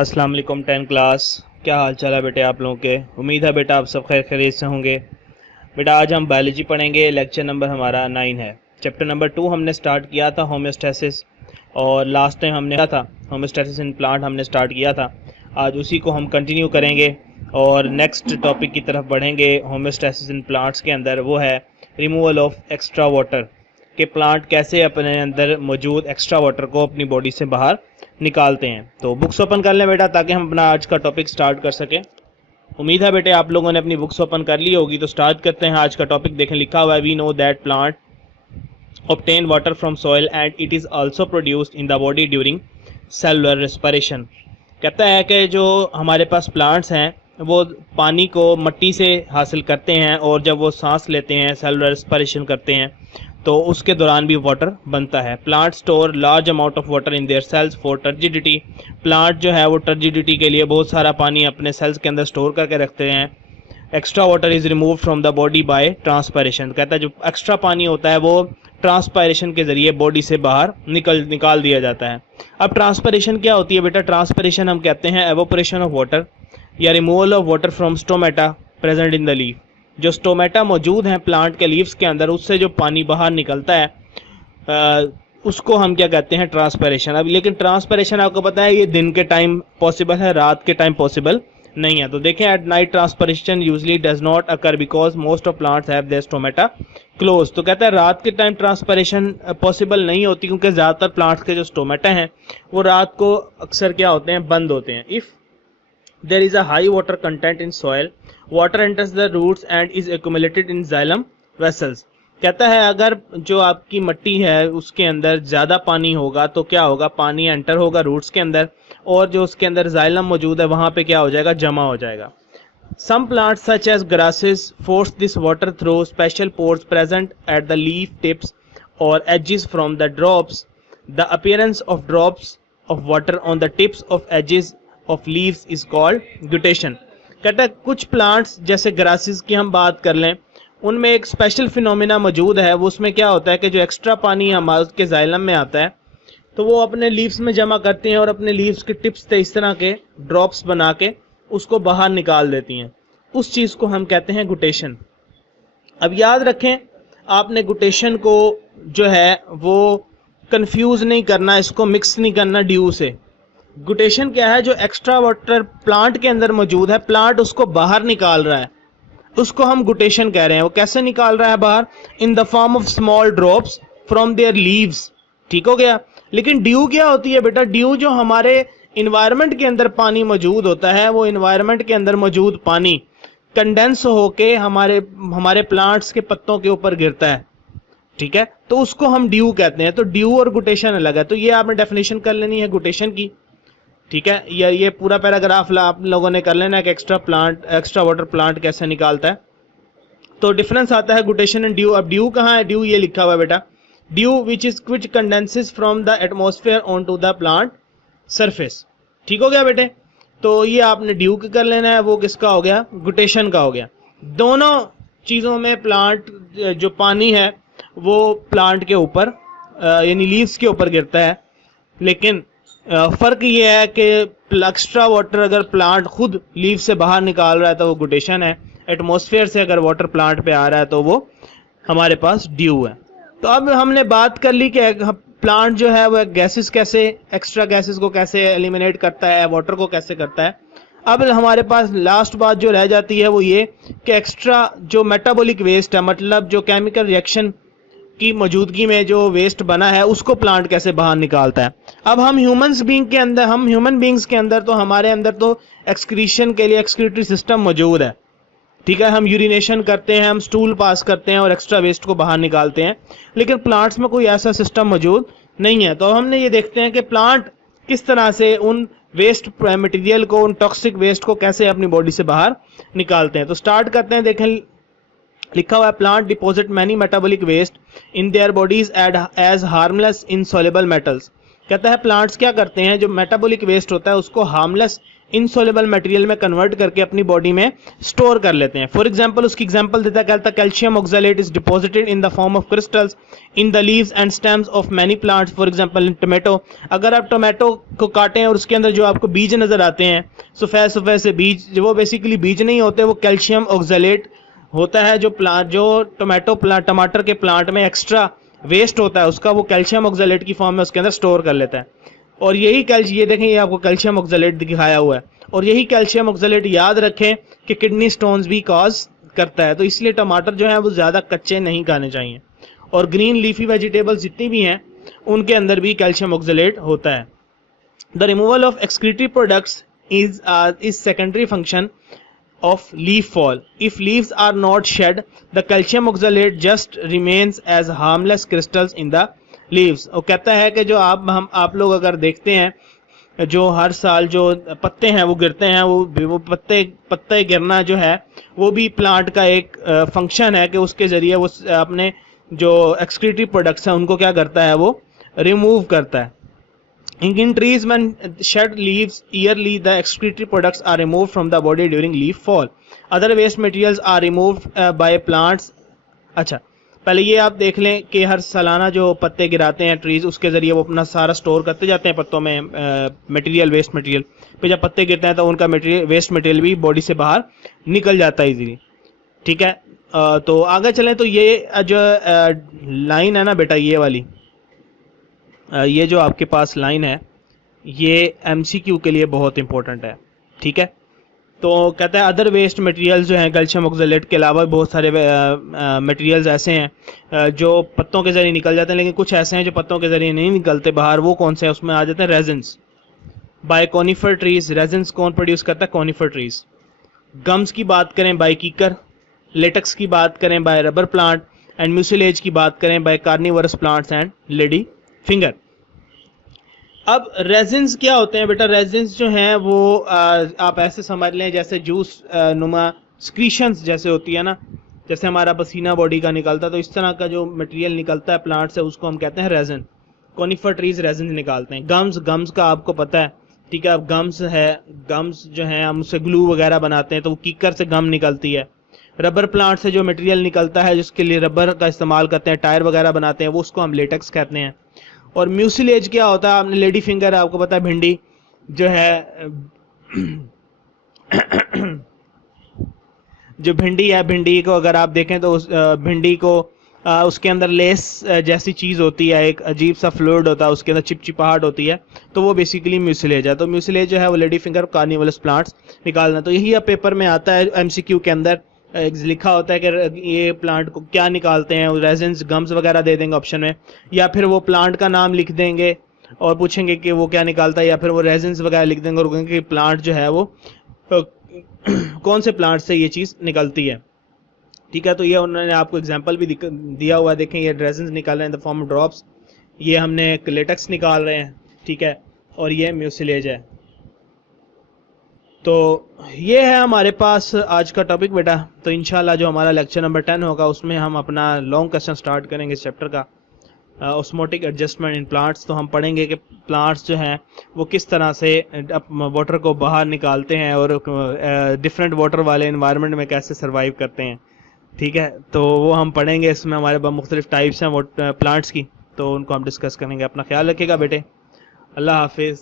अस्सलाम वालेकुम 10 क्लास। क्या हाल चाल है बेटे आप लोगों के। उम्मीद है बेटा आप सब खैर खैरियत से होंगे। बेटा आज हम बायोलॉजी पढ़ेंगे। लेक्चर नंबर हमारा 9 है। चैप्टर नंबर 2 हमने स्टार्ट किया था होम्योस्टैसिस, और लास्ट टाइम हमने किया था होम्योस्टैसिस इन प्लांट हमने स्टार्ट किया था। आज उसी को हम कंटिन्यू करेंगे और नेक्स्ट टॉपिक की तरफ बढ़ेंगे। होम्योस्टैसिस इन प्लांट्स के अंदर वो है रिमूवल ऑफ एक्स्ट्रा वाटर, कि प्लांट कैसे अपने अंदर मौजूद एक्स्ट्रा वाटर को अपनी बॉडी से बाहर निकालते हैं। तो बुक्स ओपन कर लें बेटा ताकि हम अपना आज का टॉपिक स्टार्ट कर सकें। उम्मीद है बेटे आप लोगों ने अपनी बुक्स ओपन कर ली होगी। तो स्टार्ट करते हैं आज का टॉपिक। देखें लिखा हुआ है we know that plant obtain water from soil and it is also produced in the body during cellular respiration। कहता है कि जो हमारे पास प्लांट्स हैं वो पानी को मिट्टी से हासिल करते हैं, और जब वो सांस लेते हैं सेलुलर रेस्पिरेशन करते हैं तो उसके दौरान भी वाटर बनता है। Plant store large amount of water in their cells for turgidity. Plant जो है वो टर्जिडिटी के लिए बहुत सारा पानी अपने सेल्स के अंदर स्टोर करके रखते हैं। Extra water is remove from the body by transpiration. कहता है जो एक्स्ट्रा पानी होता है वो ट्रांसपायरेशन के जरिए बॉडी से बाहर निकाल दिया जाता है। अब ट्रांसपायरेशन क्या होती है बेटा। ट्रांसपायरेशन हम कहते हैं एवोपोरेशन ऑफ वाटर या removal of water from stomata present in the leaf. जो स्टोमेटा मौजूद हैं प्लांट के लीव्स के अंदर, उससे जो पानी बाहर निकलता है उसको हम क्या कहते हैं, ट्रांसपायरेशन। अब लेकिन ट्रांसपायरेशन आपको पता है ये दिन के टाइम पॉसिबल है, रात के टाइम पॉसिबल नहीं है। तो देखें at night transpiration usually does not occur because most of plants have their stomata close. तो कहता है रात के टाइम ट्रांसपायरेशन पॉसिबल नहीं होती क्योंकि ज़्यादातर प्लांट्स के जो स्टोमेटा हैं वो रात को अक्सर क्या होते हैं, बंद होते हैं। If there is a high water content in soil water enters the roots and is accumulated in xylem vessels. कहता है अगर जो आपकी मिट्टी है उसके अंदर ज़्यादा पानी होगा तो क्या होगा, पानी एंटर होगा रूट्स के अंदर, और जो उसके अंदर जाइलम मौजूद है वहाँ पे क्या हो जाएगा, जमा हो जाएगा। Some plants such as grasses force this water through special pores present at the leaf tips or edges from the drops. The appearance of drops of water on the tips of edges of leaves is called guttation। कहता है कुछ plants जैसे grasses की हम बात कर लें उनमें एक स्पेशल फिनोमिना मौजूद है। वो उसमें क्या होता है कि जो एक्स्ट्रा पानी हमारे के जाइलम में आता है तो वो अपने लीव्स में जमा करती हैं और अपने लीव्स के टिप्स से इस तरह के ड्रॉप्स बना के उसको बाहर निकाल देती हैं। उस चीज़ को हम कहते हैं गुटेशन। अब याद रखें आपने गुटेशन को जो है वो कंफ्यूज नहीं करना, इसको मिक्स नहीं करना ड्यू से। गुटेशन क्या है, जो एक्स्ट्रा वाटर प्लांट के अंदर मौजूद है, प्लांट उसको बाहर निकाल रहा है, उसको हम गुटेशन कह रहे हैं। वो कैसे निकाल रहा है बाहर, in the form of small drops from there leaves. ठीक हो गया। लेकिन ड्यू क्या होती है बेटा, ड्यू जो हमारे इन्वायरमेंट के अंदर पानी मौजूद होता है वो इन्वायरमेंट के अंदर मौजूद पानी कंडेंस होके हमारे प्लांट्स के पत्तों के ऊपर गिरता है। ठीक है, तो उसको हम ड्यू कहते हैं। तो ड्यू और गुटेशन अलग है। तो ये आपने डेफिनेशन कर लेनी है गुटेशन की। ठीक है, ये पूरा पैराग्राफ आप लोगों ने कर लेना है कि एक्स्ट्रा वाटर प्लांट कैसे निकालता है। तो डिफरेंस आता है गुटेशन एंड ड्यू। अब ड्यू कहाँ है, ड्यू ये लिखा हुआ है बेटा, due which condenses from the atmosphere onto the plant surface। ठीक हो गया बेटे। तो ये आपने ड्यू कर लेना है, वो किसका हो गया, गुटेशन का हो गया। दोनों चीज़ों में प्लांट जो पानी है वो प्लांट के ऊपर यानी लीव्स के ऊपर गिरता है। लेकिन फ़र्क ये है कि एक्स्ट्रा वाटर अगर प्लांट खुद लीव से बाहर निकाल रहा है तो वो गुटेशन है, एटमॉस्फेयर से अगर वाटर प्लांट पे आ रहा है तो वो हमारे पास ड्यू है। तो अब हमने बात कर ली कि प्लांट जो है वह गैसेस कैसे, एक्स्ट्रा गैसेस को कैसे एलिमिनेट करता है, वाटर को कैसे करता है। अब हमारे पास लास्ट बात जो रह जाती है वो ये कि एक्स्ट्रा जो मेटाबॉलिक वेस्ट है, मतलब जो केमिकल रिएक्शन की मौजूदगी में जो वेस्ट बना है उसको प्लांट कैसे बाहर निकालता है। अब हम ह्यूमन बींग्स के अंदर तो हमारे अंदर तो एक्सक्रीशन के लिए एक्सक्रीटरी सिस्टम मौजूद है। ठीक है, हम यूरिनेशन करते हैं, हम स्टूल पास करते हैं और एक्स्ट्रा वेस्ट को बाहर निकालते हैं। लेकिन प्लांट्स में कोई ऐसा सिस्टम मौजूद नहीं है। तो हमने ये देखते हैं कि प्लांट किस तरह से उन वेस्ट मटेरियल को, उन टॉक्सिक वेस्ट को कैसे अपनी बॉडी से बाहर निकालते हैं। तो स्टार्ट करते हैं। देखें लिखा हुआ है plant deposit many metabolic waste in their bodies as harmless insoluble metals. कहता है प्लांट्स क्या करते हैं, जो मेटाबॉलिक वेस्ट होता है उसको हार्मलेस इनसोल्युबल मटेरियल में कन्वर्ट करके अपनी बॉडी में स्टोर कर लेते हैं। फॉर एग्जांपल उसकी एग्जांपल देता है, कहता है calcium oxalate is deposited in the form of crystals in the leaves and stems of many plants, for example in tomato. अगर आप टोमेटो को काटें और उसके अंदर जो आपको बीज नजर आते हैं सफ़ेद सफ़ेद से बीज, वो बेसिकली बीज नहीं होते, वो कैल्शियम ऑक्सैलेट होता है। जो टमाटर के प्लांट में एक्स्ट्रा वेस्ट होता है उसका वो कैल्शियम ऑक्सैलेट की फॉर्म में उसके अंदर स्टोर कर लेता है। और यही ये देखें, ये आपको कैल्शियम ऑक्सैलेट दिखाया हुआ है, और यही कैल्शियम ऑक्सैलेट याद रखें कि किडनी स्टोन्स भी कॉज करता है। तो इसलिए टमाटर जो है वो ज़्यादा कच्चे नहीं खाने चाहिए। और ग्रीन लीफी वेजिटेबल्स जितनी भी हैं उनके अंदर भी कैल्शियम ऑक्सैलेट होता है। The removal of excretory products is secondary function of leaf fall. If leaves are not shed, the calcium oxalate just remains as harmless crystals in the leaves. और कहता है कि जो आप लोग अगर देखते हैं जो हर साल जो पत्ते हैं वो गिरते हैं, वो पत्ते गिरना जो है वो भी प्लांट का एक फंक्शन है कि उसके जरिए वो अपने जो एक्सक्रीटरी प्रोडक्ट्स हैं उनको क्या करता है, वो रिमूव करता है। In trees, when shed leaves yearly, the excretory products are removed from the body during leaf fall. Other waste materials are removed by plants. अच्छा, पहले ये आप देख लें कि हर सालाना जो पत्ते गिराते हैं ट्रीज, उसके ज़रिए वो अपना सारा स्टोर करते जाते हैं पत्तों में मटेरियल, वेस्ट मटेरियल। फिर जब पत्ते गिरते हैं तो उनका वेस्ट मटेरियल भी बॉडी से बाहर निकल जाता है इजीली। ठीक है, तो आगे चलें तो ये जो लाइन है ना बेटा, ये वाली, ये जो आपके पास लाइन है ये एमसीक्यू के लिए बहुत इंपॉर्टेंट है। ठीक है, तो कहता है अदर वेस्ट मटेरियल्स जो हैं कैल्शियम ऑक्सैलेट के अलावा बहुत सारे मटेरियल्स ऐसे हैं जो पत्तों के ज़रिए निकल जाते हैं, लेकिन कुछ ऐसे हैं जो पत्तों के ज़रिए नहीं निकलते बाहर। वो कौन से हैं? उसमें आ जाते हैं resins by conifer trees. Resins कौन प्रोड्यूस करता है? Conifer trees. गम्स की बात करें बाय कीकर, लेटेक्स की बात करें by rubber plant, and mucilage की बात करें by carnivorous plants and lady finger. अब रेजिन्स क्या होते हैं बेटा? रेजिन्स जो हैं वो आप ऐसे समझ लें जैसे जूस नुमा स्क्रीशंस जैसे होती है ना, जैसे हमारा पसीना बॉडी का निकलता है, तो इस तरह का जो मटेरियल निकलता है प्लांट से उसको हम कहते हैं रेजिन। कॉनिफर ट्रीज रेजिन निकालते हैं। गम्स का आपको पता है, ठीक है। अब गम्स जो है हम उससे ग्लू वगैरह बनाते हैं, तो वो कीकर से गम निकलती है। रबर प्लांट से जो मटेरियल निकलता है जिसके लिए रबर का इस्तेमाल करते हैं, टायर वगैरह बनाते हैं, वो उसको हम लेटेक्स कहते हैं। और म्यूसिलेज क्या होता है? आपने लेडी फिंगर आपको पता है, भिंडी जो है जो भिंडी है, भिंडी को अगर आप देखें तो भिंडी को उसके अंदर लेस जैसी चीज़ होती है, एक अजीब सा फ्लूइड होता है, उसके अंदर चिपचिपाहट होती है, तो वो बेसिकली म्यूसिलेज है। तो म्यूसिलेज जो है वो लेडी फिंगर कार्निवलस प्लांट्स निकालना। तो यही अब पेपर में आता है, एमसीक्यू के अंदर लिखा होता है कि ये प्लांट को क्या निकालते हैं, रेजिन्स गम्स वगैरह दे देंगे ऑप्शन में, या फिर वो प्लांट का नाम लिख देंगे और पूछेंगे कि वो क्या निकालता है, या फिर वो रेजिन्स वगैरह लिख देंगे और कहेंगे कि प्लांट जो है वो कौन से प्लांट से ये चीज़ निकलती है। ठीक है, तो ये उन्होंने आपको एग्जांपल भी दिया हुआ है। देखें, ये रेजिन्स निकाल रहे हैं in the form of drops, ये हमने लेटेक्स निकाल रहे हैं, ठीक है, और ये म्यूसिलेज है। तो ये है हमारे पास आज का टॉपिक बेटा। तो इंशाल्लाह जो हमारा लेक्चर नंबर 10 होगा उसमें हम अपना लॉन्ग क्वेश्चन स्टार्ट करेंगे इस चैप्टर का, ऑस्मोटिक एडजस्टमेंट इन प्लांट्स। तो हम पढ़ेंगे कि प्लांट्स जो हैं वो किस तरह से वाटर को बाहर निकालते हैं और डिफरेंट वाटर वाले इन्वायरमेंट में कैसे सर्वाइव करते हैं। ठीक है, तो वो हम पढ़ेंगे। इसमें हमारे पास मुख्तलिफ टाइप्स हैं प्लांट्स की, तो उनको हम डिस्कस करेंगे। अपना ख्याल रखिएगा बेटे। अल्लाह हाफिज़।